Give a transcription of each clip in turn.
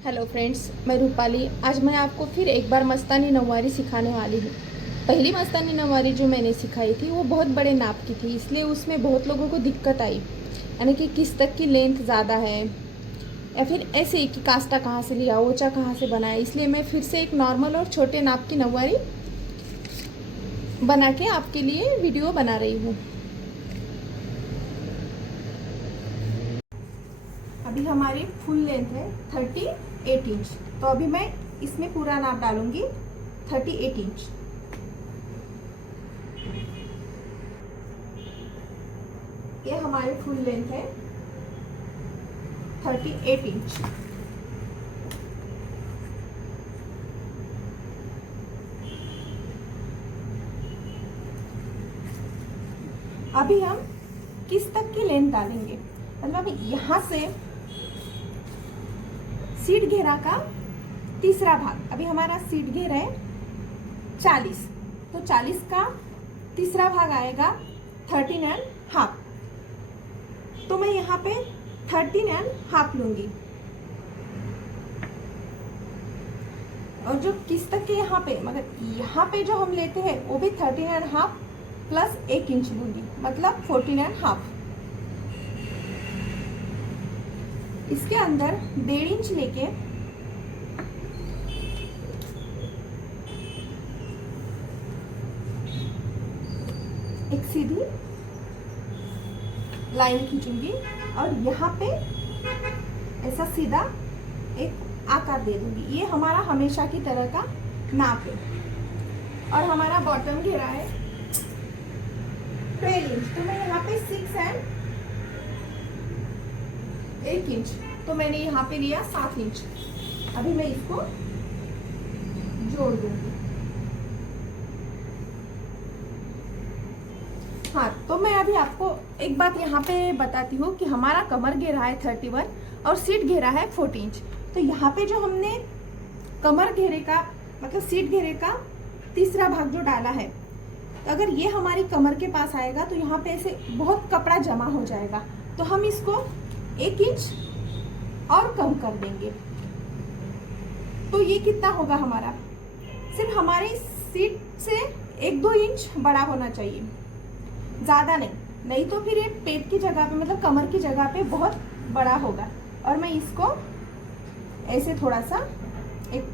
Hello friends, मैं रूपाली। आज मैं आपको फिर एक बार मस्तानी नौवारी सिखाने वाली हूँ। पहली मस्तानी नौवारी जो मैंने सिखाई थी वो बहुत बड़े नाप की थी, इसलिए उसमें बहुत लोगों को दिक्कत आई, यानी कि किस तक की लेंथ ज़्यादा है या फिर ऐसे ही कि कास्टा कहाँ से लिया, ओचा कहाँ से बनाया। इसलिए मैं फिर से एक नॉर्मल और छोटे नाप की नौवारी बना के आपके लिए वीडियो बना रही हूँ। अभी हमारी फुल लेंथ है 38 इंच, तो अभी मैं इसमें पूरा नाप डालूंगी 38 इंच। ये हमारी फुल लेंथ है 38 इंच। अभी हम किस तक की लेंथ डालेंगे, मतलब यहाँ से सीट घेरा का तीसरा भाग। अभी हमारा सीट घेरा है 40, तो 40 का तीसरा भाग आएगा 13.5। तो मैं यहाँ पे 13.5 लूंगी, और जो किस तक के यहाँ पे, मगर यहाँ पे जो हम लेते हैं वो भी 13.5 प्लस 1 इंच लूंगी, मतलब 14.5। इसके अंदर 1.5 इंच लेके एक सीधी लाइन खींचूंगी और यहाँ पे ऐसा सीधा एक आकार दे दूंगी। ये हमारा हमेशा की तरह का नाप है। और हमारा बॉटम घेरा है 12 इंच, तो मैं यहाँ पे 1 इंच, तो मैंने यहाँ पे लिया 7 इंच। अभी मैं इसको जोड़ दूंगी। हाँ, तो मैं अभी आपको एक बात यहाँ पे बताती हूँ कि हमारा कमर घेरा है 31 और सीट घेरा है 40 इंच। तो यहाँ पे जो हमने कमर घेरे का, मतलब सीट घेरे का तीसरा भाग जो डाला है, तो अगर ये हमारी कमर के पास आएगा तो यहाँ पे ऐसे बहुत कपड़ा जमा हो जाएगा, तो हम इसको 1 इंच और कम कर देंगे। तो ये कितना होगा हमारा, सिर्फ हमारी सीट से 1-2 इंच बड़ा होना चाहिए, ज्यादा नहीं तो फिर ये पेट की जगह पे, मतलब कमर की जगह पे बहुत बड़ा होगा। और मैं इसको ऐसे थोड़ा सा एक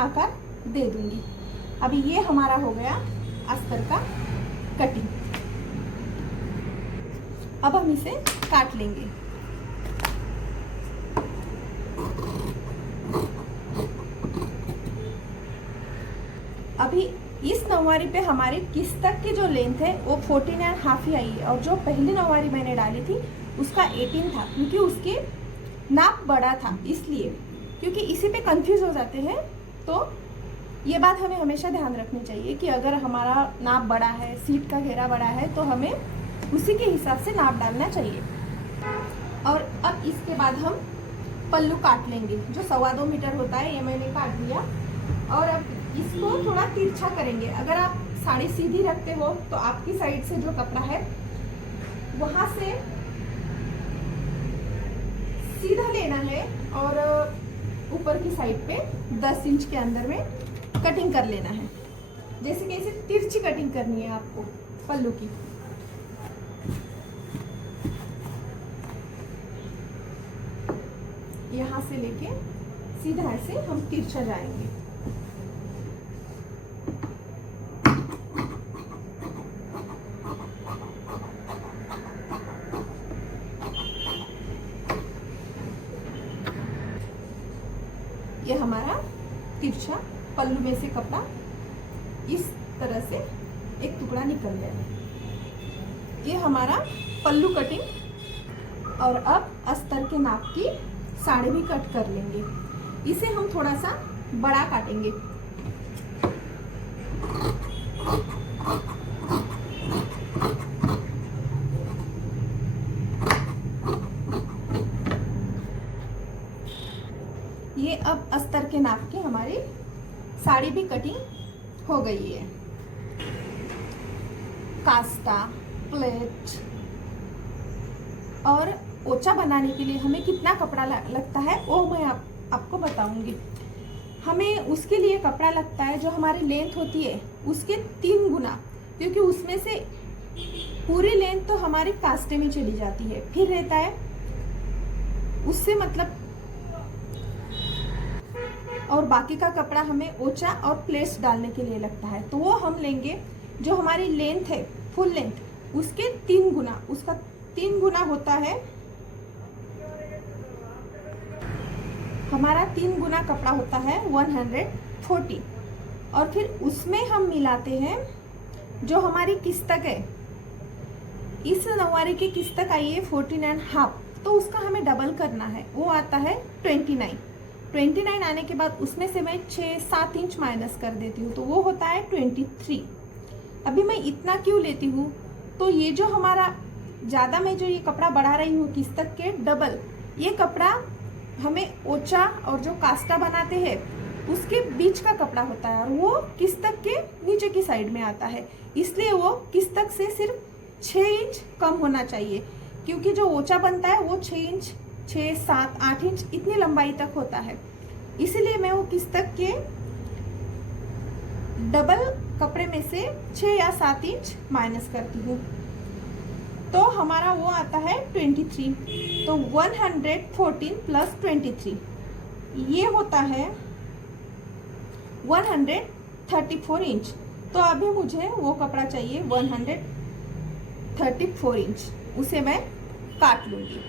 आकार दे दूंगी। अभी ये हमारा हो गया अस्तर का कटिंग। अब हम इसे काट लेंगे। अभी इस नौवारी पे हमारी किस तक की जो लेंथ है वो 14.5 ही आई है, और जो पहली नौवारी मैंने डाली थी उसका 18 था, क्योंकि उसके नाप बड़ा था। इसलिए, क्योंकि इसी पे कंफ्यूज हो जाते हैं, तो ये बात हमें हमेशा ध्यान रखनी चाहिए कि अगर हमारा नाप बड़ा है, सीट का घेरा बड़ा है, तो हमें उसी के हिसाब से नाप डालना चाहिए। और अब इसके बाद हम पल्लू काट लेंगे, जो 2.25 मीटर होता है, ये मैंने काट दिया। और अब इसको थोड़ा तिरछा करेंगे। अगर आप साड़ी सीधी रखते हो तो आपकी साइड से जो कपड़ा है वहां से सीधा लेना है, और ऊपर की साइड पे 10 इंच के अंदर में कटिंग कर लेना है। जैसे कि ऐसे तिरछी कटिंग करनी है आपको पल्लू की। यहां से लेके सीधा ऐसे हम तिरछा जाएंगे। ये हमारा तिरछा पल्लू में से कपड़ा इस तरह से एक टुकड़ा निकल गया। ये हमारा पल्लू कटिंग। और अब अस्तर के नाप की साड़ी भी कट कर लेंगे। इसे हम थोड़ा सा बड़ा काटेंगे। ये अब अस्तर के नाप की हमारी साड़ी भी कटिंग हो गई है। कास्टा, प्लेट और ओचा बनाने के लिए हमें कितना कपड़ा लगता है वो मैं आपको बताऊंगी। हमें उसके लिए कपड़ा लगता है जो हमारी लेंथ होती है उसके 3 गुना, क्योंकि उसमें से पूरी लेंथ तो हमारी कास्टे में चली जाती है, फिर रहता है उससे मतलब, और बाकी का कपड़ा हमें ओचा और प्लेट्स डालने के लिए लगता है। तो वो हम लेंगे जो हमारी लेंथ है फुल लेंथ उसके 3 गुना, उसका 3 गुना होता है हमारा 3 गुना कपड़ा होता है 140, और फिर उसमें हम मिलाते हैं जो हमारी किस्तक है। इस नौवारी की किस्तक आई है 14.5, तो उसका हमें डबल करना है, वो आता है 29 आने के बाद उसमें से मैं 6-7 इंच माइनस कर देती हूँ, तो वो होता है 23। अभी मैं इतना क्यों लेती हूँ, तो ये जो हमारा ज़्यादा मैं जो ये कपड़ा बढ़ा रही हूँ किस्तक के डबल, ये कपड़ा हमें ओचा और जो कास्टा बनाते हैं उसके बीच का कपड़ा होता है, और वो किस्तक के नीचे की साइड में आता है, इसलिए वो किस्तक से सिर्फ 6 इंच कम होना चाहिए, क्योंकि जो ओचा बनता है वो 6 इंच 6, 7, 8 इंच इतनी लंबाई तक होता है। इसलिए मैं वो किस्तक के डबल कपड़े में से 6 या 7 इंच माइनस करती हूँ, तो हमारा वो आता है 23। तो 114 प्लस 23 ये होता है 134 इंच। तो अभी मुझे वो कपड़ा चाहिए 134 इंच, उसे मैं काट लूंगी।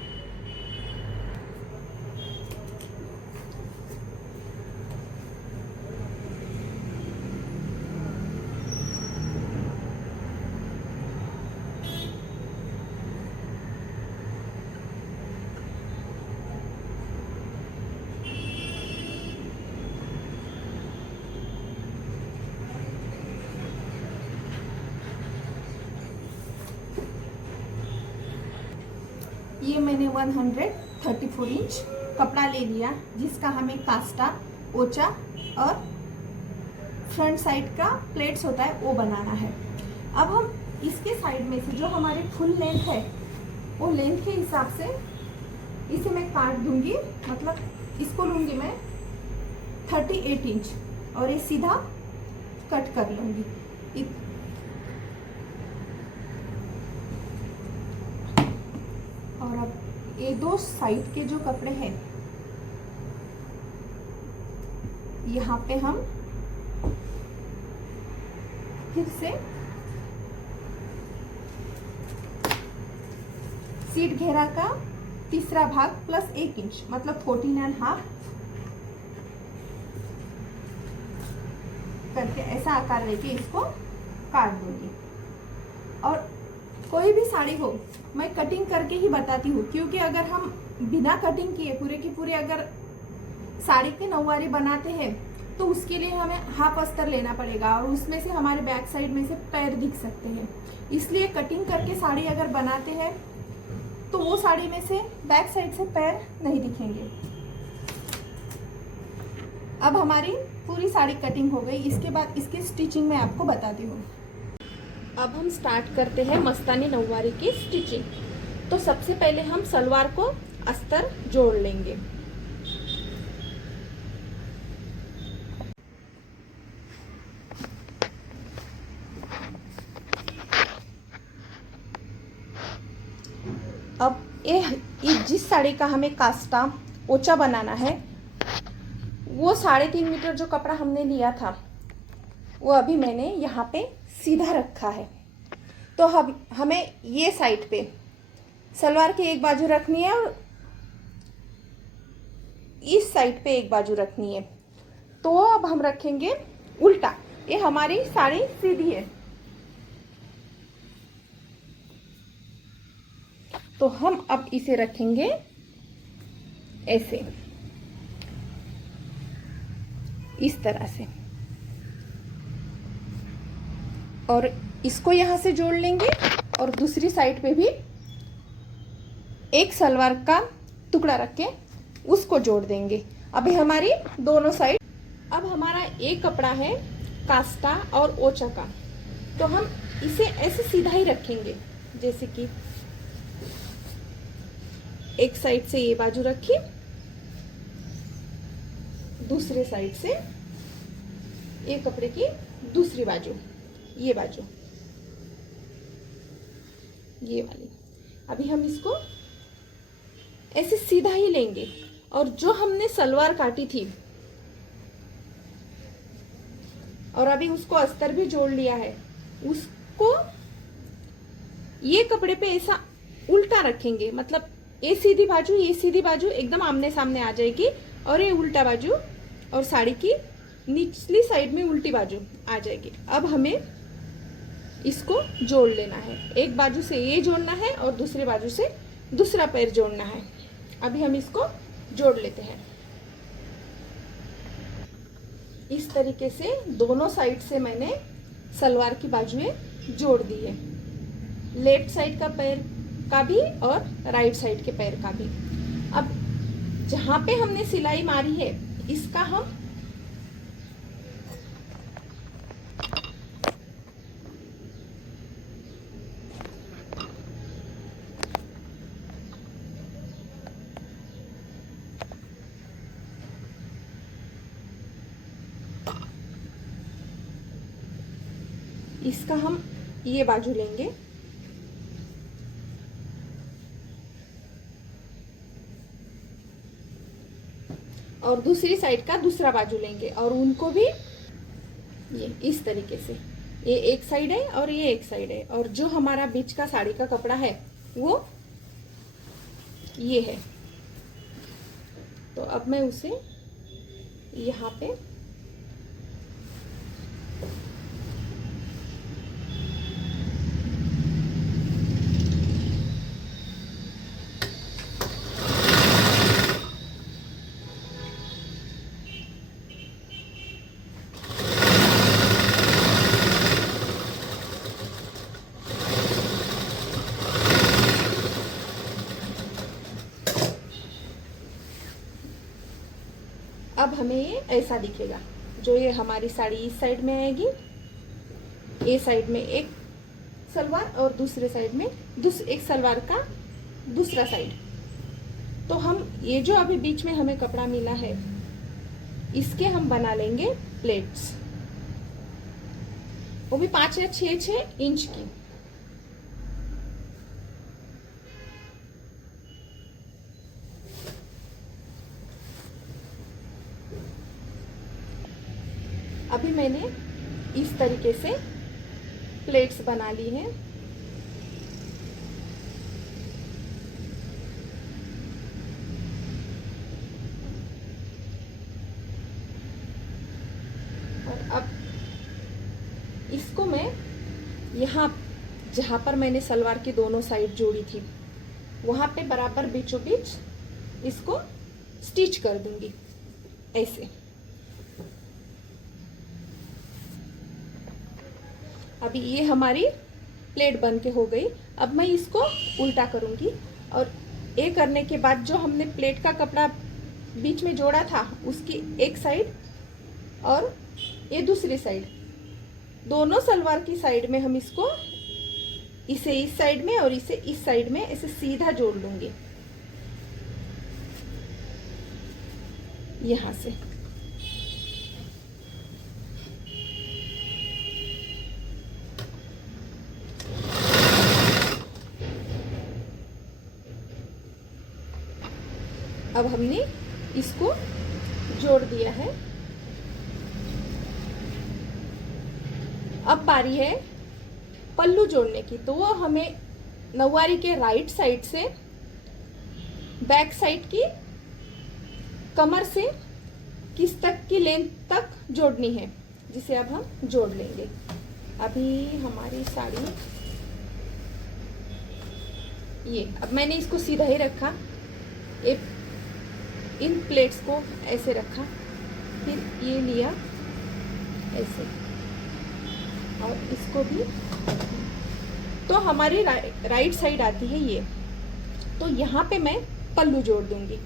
ये मैंने 134 इंच कपड़ा ले लिया, जिसका हमें कास्टा, ओचा और फ्रंट साइड का प्लेट्स होता है वो बनाना है। अब हम इसके साइड में से जो हमारी फुल लेंथ है वो लेंथ के हिसाब से इसे मैं काट दूंगी, मतलब इसको लूंगी मैं 38 इंच और ये सीधा कट कर लूंगी। और अब ये दो साइड के जो कपड़े हैं यहाँ पे हम फिर से सीट घेरा का तीसरा भाग प्लस 1 इंच मतलब 14.5 करके ऐसा आकार लेके इसको काट दूंगी। और कोई भी साड़ी हो मैं कटिंग करके ही बताती हूँ, क्योंकि अगर हम बिना कटिंग किए पूरे की पूरे अगर साड़ी की नौवारी बनाते हैं तो उसके लिए हमें हाफ अस्तर लेना पड़ेगा और उसमें से हमारे बैक साइड में से पैर दिख सकते हैं। इसलिए कटिंग करके साड़ी अगर बनाते हैं तो वो साड़ी में से बैक साइड से पैर नहीं दिखेंगे। अब हमारी पूरी साड़ी कटिंग हो गई, इसके बाद इसकी स्टिचिंग मैं आपको बताती हूँ। अब हम स्टार्ट करते हैं मस्तानी नौवारी की स्टिचिंग। तो सबसे पहले हम सलवार को अस्तर जोड़ लेंगे। अब ये जिस साड़ी का हमें कास्टा ओचा बनाना है वो 3.5 मीटर जो कपड़ा हमने लिया था वो अभी मैंने यहाँ पे सीधा रखा है। तो हमें ये साइड पे सलवार की एक बाजू रखनी है और इस साइड पे एक बाजू रखनी है। तो अब हम रखेंगे उल्टा, ये हमारी साड़ी सीधी है तो हम अब इसे रखेंगे ऐसे, इस तरह से, और इसको यहां से जोड़ लेंगे और दूसरी साइड पे भी एक सलवार का टुकड़ा रख के उसको जोड़ देंगे। अभी हमारी दोनों साइड, अब हमारा एक कपड़ा है कास्टा और ओचा का, तो हम इसे ऐसे सीधा ही रखेंगे, जैसे कि एक साइड से ये बाजू रखी दूसरे साइड से ये कपड़े की दूसरी बाजू, ये बाजू, ये वाली। अभी हम इसको ऐसे सीधा ही लेंगे और जो हमने सलवार काटी थी और अभी उसको अस्तर भी जोड़ लिया है, उसको ये कपड़े पे ऐसा उल्टा रखेंगे, मतलब ये सीधी बाजू एकदम आमने सामने आ जाएगी और ये उल्टा बाजू और साड़ी की निचली साइड में उल्टी बाजू आ जाएगी। अब हमें इसको जोड़ लेना है, एक बाजू से ये जोड़ना है और दूसरी बाजू से दूसरा पैर जोड़ना है। अभी हम इसको जोड़ लेते हैं। इस तरीके से दोनों साइड से मैंने सलवार की बाजुएं जोड़ दी है, लेफ्ट साइड का पैर का भी और राइट साइड के पैर का भी। अब जहां पे हमने सिलाई मारी है इसका हम ये बाजू लेंगे और दूसरी साइड का दूसरा बाजू लेंगे और उनको भी ये इस तरीके से, ये एक साइड है और ये एक साइड है और जो हमारा बीच का साड़ी का कपड़ा है वो ये है। तो अब मैं उसे यहाँ पे अब हमें ये ऐसा दिखेगा। जो ये हमारी साड़ी इस साइड में आएगी, ये साइड में एक सलवार और दूसरे साइड में एक सलवार का दूसरा साइड। तो हम ये जो अभी बीच में हमें कपड़ा मिला है इसके हम बना लेंगे प्लेट्स, वो भी 5 या 6 इंच की। अभी मैंने इस तरीके से प्लेट्स बना ली हैं। और अब इसको मैं यहाँ जहाँ पर मैंने सलवार की दोनों साइड जोड़ी थी वहां पे बराबर बीचों बीच इसको स्टिच कर दूंगी ऐसे। अभी ये हमारी प्लेट बन के हो गई। अब मैं इसको उल्टा करूंगी और ये करने के बाद जो हमने प्लेट का कपड़ा बीच में जोड़ा था उसकी एक साइड और ये दूसरी साइड, दोनों सलवार की साइड में हम इसको इसे इस साइड में और इसे इस साइड में ऐसे सीधा जोड़ लूंगी यहां से। अब हमने इसको जोड़ दिया है। अब बारी है पल्लू जोड़ने की, तो वो हमें नौवारी के राइट साइड से बैक साइड की कमर से किस तक की लेंथ तक जोड़नी है, जिसे अब हम जोड़ लेंगे। अभी हमारी साड़ी ये, अब मैंने इसको सीधा ही रखा, एक इन प्लेट्स को ऐसे रखा, फिर ये लिया ऐसे और इसको भी, तो हमारी राइट साइड आती है ये। तो यहाँ पे मैं पल्लू जोड़ दूंगी।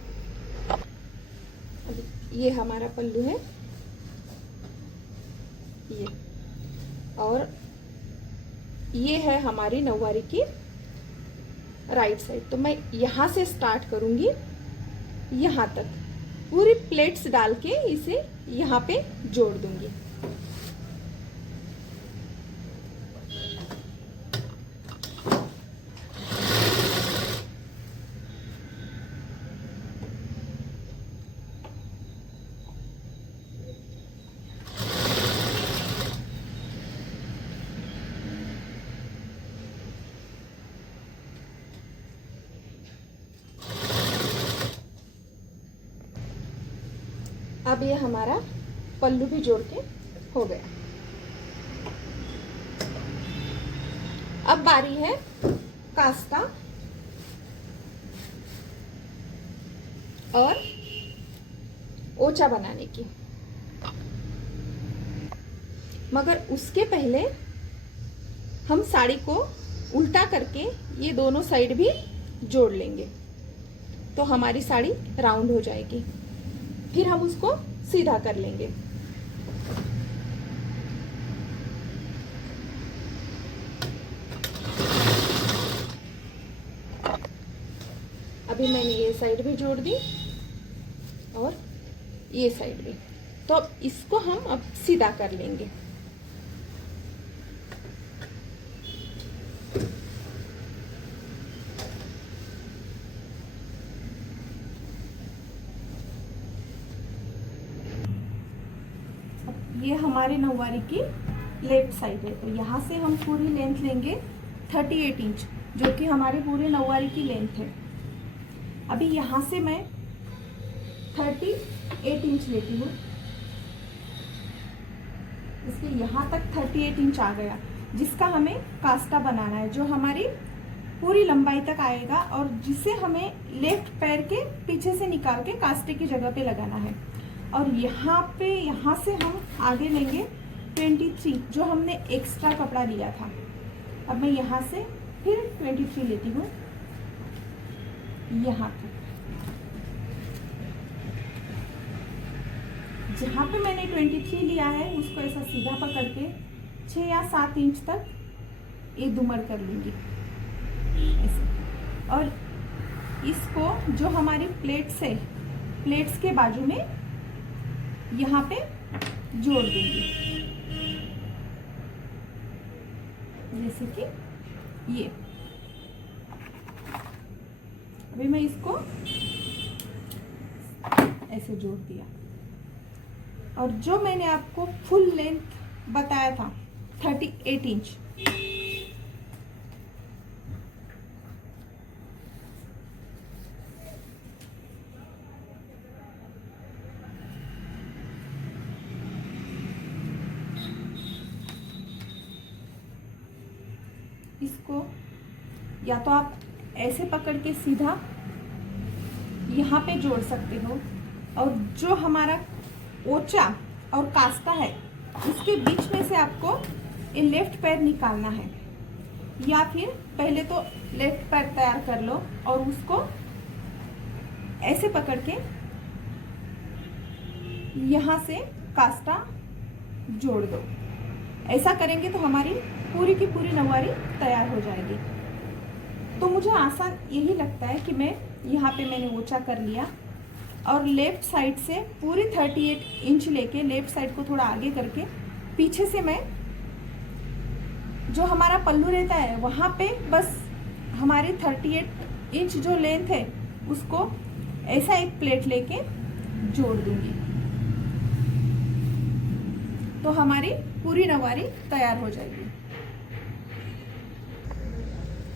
ये हमारा पल्लू है ये, और ये है हमारी नौवारी की राइट साइड। तो मैं यहाँ से स्टार्ट करूंगी यहाँ तक, पूरी प्लेट्स डाल के इसे यहाँ पे जोड़ दूंगी। अब ये हमारा पल्लू भी जोड़ के हो गया। अब बारी है कास्टा और ओचा बनाने की, मगर उसके पहले हम साड़ी को उल्टा करके ये दोनों साइड भी जोड़ लेंगे, तो हमारी साड़ी राउंड हो जाएगी। फिर हम उसको सीधा कर लेंगे। अभी मैंने ये साइड भी जोड़ दी और ये साइड भी, तो अब इसको हम अब सीधा कर लेंगे। ये हमारे नौवारी की लेफ्ट साइड है, तो यहाँ से हम पूरी लेंथ लेंगे 38 इंच, जो कि हमारे पूरे नौवारी की लेंथ है। अभी यहाँ से मैं 38 इंच लेती हूँ, इसलिए यहाँ तक 38 इंच आ गया, जिसका हमें कास्टा बनाना है, जो हमारी पूरी लंबाई तक आएगा और जिसे हमें लेफ्ट पैर के पीछे से निकाल के कास्टे की जगह पे लगाना है। और यहाँ से हम आगे लेंगे 23, जो हमने एक्स्ट्रा कपड़ा लिया था। अब मैं यहाँ से फिर 23 लेती हूँ यहाँ तक। जहाँ पे मैंने 23 लिया है उसको ऐसा सीधा पकड़ के 6 या 7 इंच तक ये दुमड़ कर लूंगी ऐसे, और इसको जो हमारी प्लेट्स है, प्लेट्स के बाजू में यहाँ पे जोड़ दूंगी, जैसे कि ये। अभी मैं इसको ऐसे जोड़ दिया, और जो मैंने आपको फुल लेंथ बताया था 38 इंच, इसको या तो आप ऐसे पकड़ के सीधा यहाँ पे जोड़ सकते हो, और जो हमारा ओचा और कास्टा है उसके बीच में से आपको ये लेफ्ट पैर निकालना है, या फिर पहले तो लेफ्ट पैर तैयार कर लो और उसको ऐसे पकड़ के यहाँ से कास्टा जोड़ दो। ऐसा करेंगे तो हमारी पूरी की पूरी नौवारी तैयार हो जाएगी। तो मुझे आसान यही लगता है कि मैं यहाँ पे मैंने ओचा कर लिया और लेफ्ट साइड से पूरी 38 इंच लेके लेफ्ट साइड को थोड़ा आगे करके पीछे से मैं जो हमारा पल्लू रहता है वहाँ पे बस हमारी 38 इंच जो लेंथ है उसको ऐसा एक प्लेट लेके जोड़ दूंगी, तो हमारी पूरी नौवारी तैयार हो जाएगी।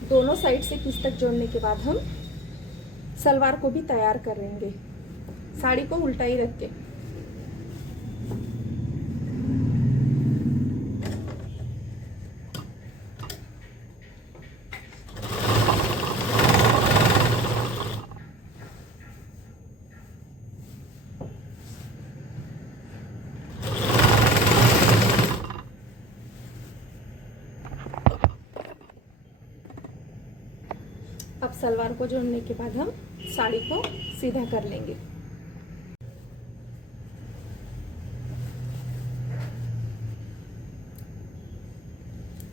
दोनों साइड से पुस्तक जोड़ने के बाद हम सलवार को भी तैयार करेंगे, साड़ी को उल्टा ही रख के। अब सलवार को जोड़ने के बाद हम साड़ी को सीधा कर लेंगे।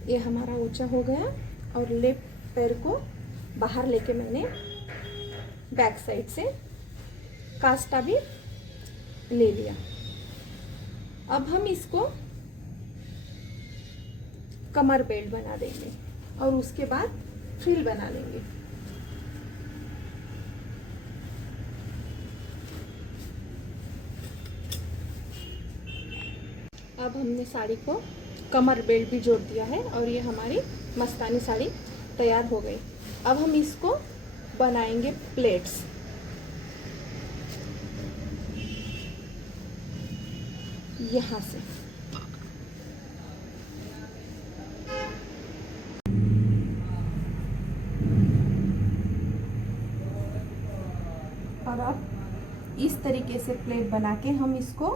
ये हमारा ऊंचा हो गया, और लेफ्ट पैर को बाहर लेके मैंने बैक साइड से कास्टा भी ले लिया। अब हम इसको कमर बेल्ट बना देंगे और उसके बाद फ्रिल बना लेंगे। अब हमने साड़ी को कमर बेल्ट भी जोड़ दिया है और ये हमारी मस्तानी साड़ी तैयार हो गई। अब हम इसको बनाएंगे प्लेट्स। यहाँ से और अब इस तरीके से प्लेट बना के हम इसको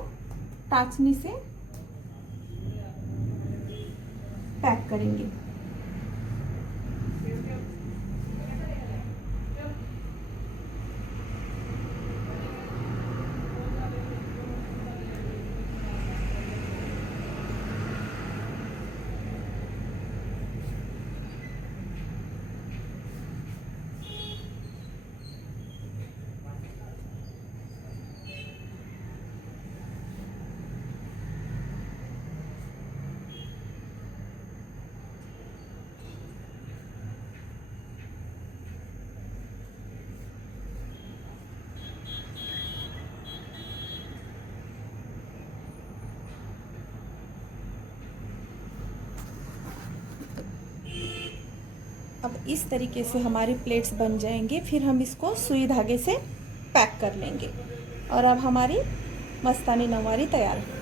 टाचनी से पैक करेंगे। अब इस तरीके से हमारी प्लेट्स बन जाएंगे। फिर हम इसको सुई धागे से पैक कर लेंगे और अब हमारी मस्तानी नौवारी तैयार है।